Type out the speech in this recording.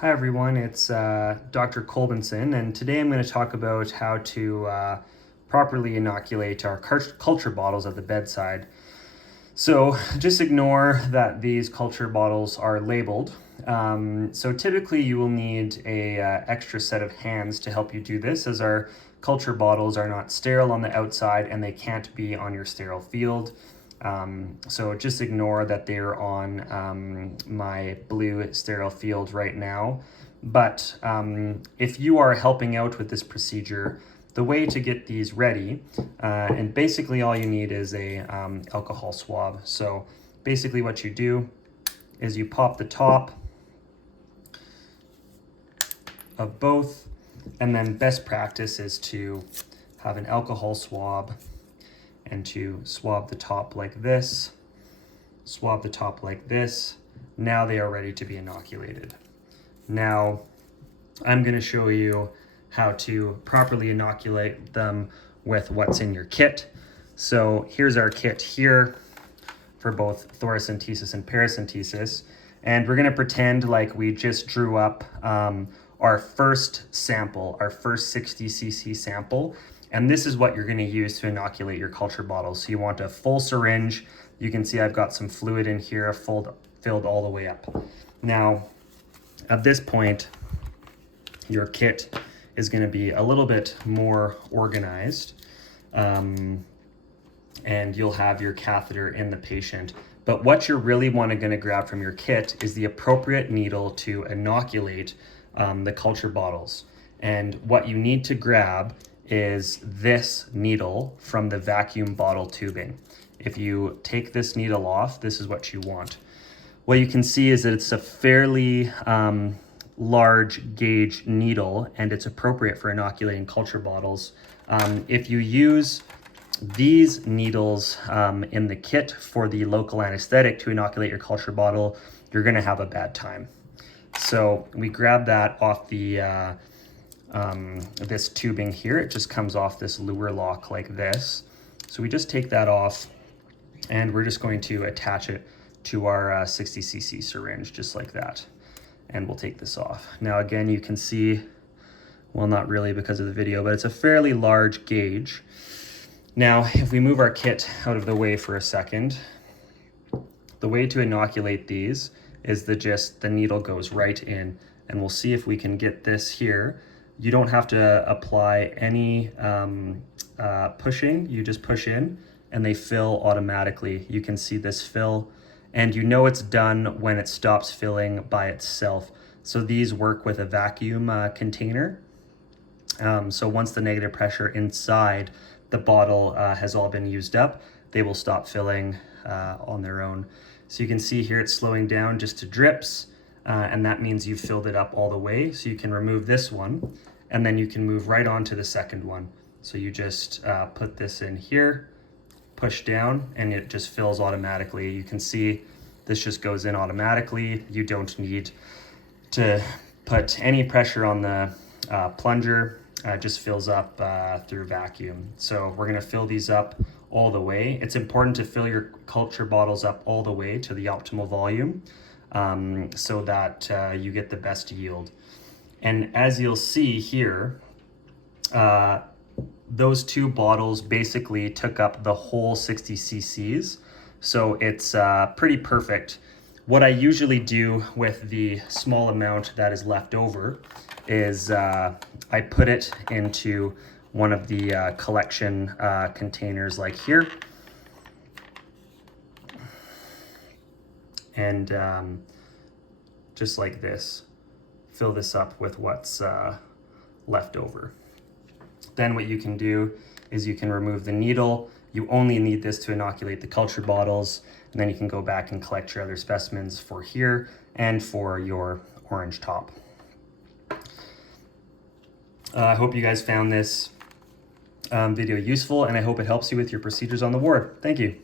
Hi everyone, it's Dr. Colbinson, and today I'm going to talk about how to properly inoculate our culture bottles at the bedside. So just ignore that these culture bottles are labeled. So typically you will need a extra set of hands to help you do this, as our culture bottles are not sterile on the outside and they can't be on your sterile field. So just ignore that they're on my blue sterile field right now. But if you are helping out with this procedure, the way to get these ready, and basically all you need is a alcohol swab. So basically what you do is you pop the top of both, and then best practice is to have an alcohol swab and to swab the top like this, swab the top like this. Now they are ready to be inoculated. Now I'm going to show you how to properly inoculate them with what's in your kit. So here's our kit here for both thoracentesis and paracentesis. And we're going to pretend like we just drew up our first sample, our first 60 cc sample. And this is what you're going to use to inoculate your culture bottle. So you want a full syringe. You can see I've got some fluid in here filled all the way up. Now, at this point, your kit is going to be a little bit more organized, and you'll have your catheter in the patient. But what you're really going to grab from your kit is the appropriate needle to inoculate the culture bottles. And what you need to grab is this needle from the vacuum bottle tubing. If you take this needle off, this is what you want. What you can see is that it's a fairly large gauge needle, and it's appropriate for inoculating culture bottles. If you use these needles in the kit for the local anesthetic to inoculate your culture bottle, you're gonna have a bad time. So we grab that off the this tubing here. It just comes off this lure lock like this. So we just take that off, and we're just going to attach it to our 60 cc syringe, just like that. And we'll take this off. Now again, you can see, well, not really because of the video, but it's a fairly large gauge. Now, if we move our kit out of the way for a second, the way to inoculate these is the needle goes right in, and we'll see if we can get this here. You don't have to apply any pushing, you just push in and they fill automatically. You can see this fill, and you know it's done when it stops filling by itself. So these work with a vacuum container. So once the negative pressure inside the bottle has all been used up, they will stop filling on their own. So you can see here it's slowing down just to drips, and that means you've filled it up all the way. So you can remove this one, and then you can move right on to the second one. So you just put this in here, push down, and it just fills automatically. You can see this just goes in automatically. You don't need to put any pressure on the plunger. It just fills up through vacuum. So we're gonna fill these up all the way. It's important to fill your culture bottles up all the way to the optimal volume, so that you get the best yield. And as you'll see here, those two bottles basically took up the whole 60 cc's. So it's pretty perfect. What I usually do with the small amount that is left over is I put it into one of the collection containers like here. And just like this, fill this up with what's left over. Then what you can do is you can remove the needle. You only need this to inoculate the culture bottles, and then you can go back and collect your other specimens for here and for your orange top. I hope you guys found this video useful, and I hope it helps you with your procedures on the ward. Thank you.